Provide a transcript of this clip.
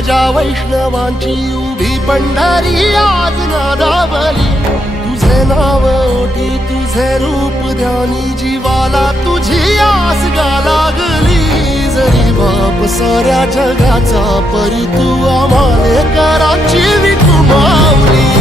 गजा वैष्णवांची उभी पंढरी आज नादावली. तुझे नाव ओटी तुझे रूप ध्यानी जीवाला तुझी आस गा लागली. जरी बाप साऱ्या जगाचा परी तू आम्हाले कराची विठू माऊली.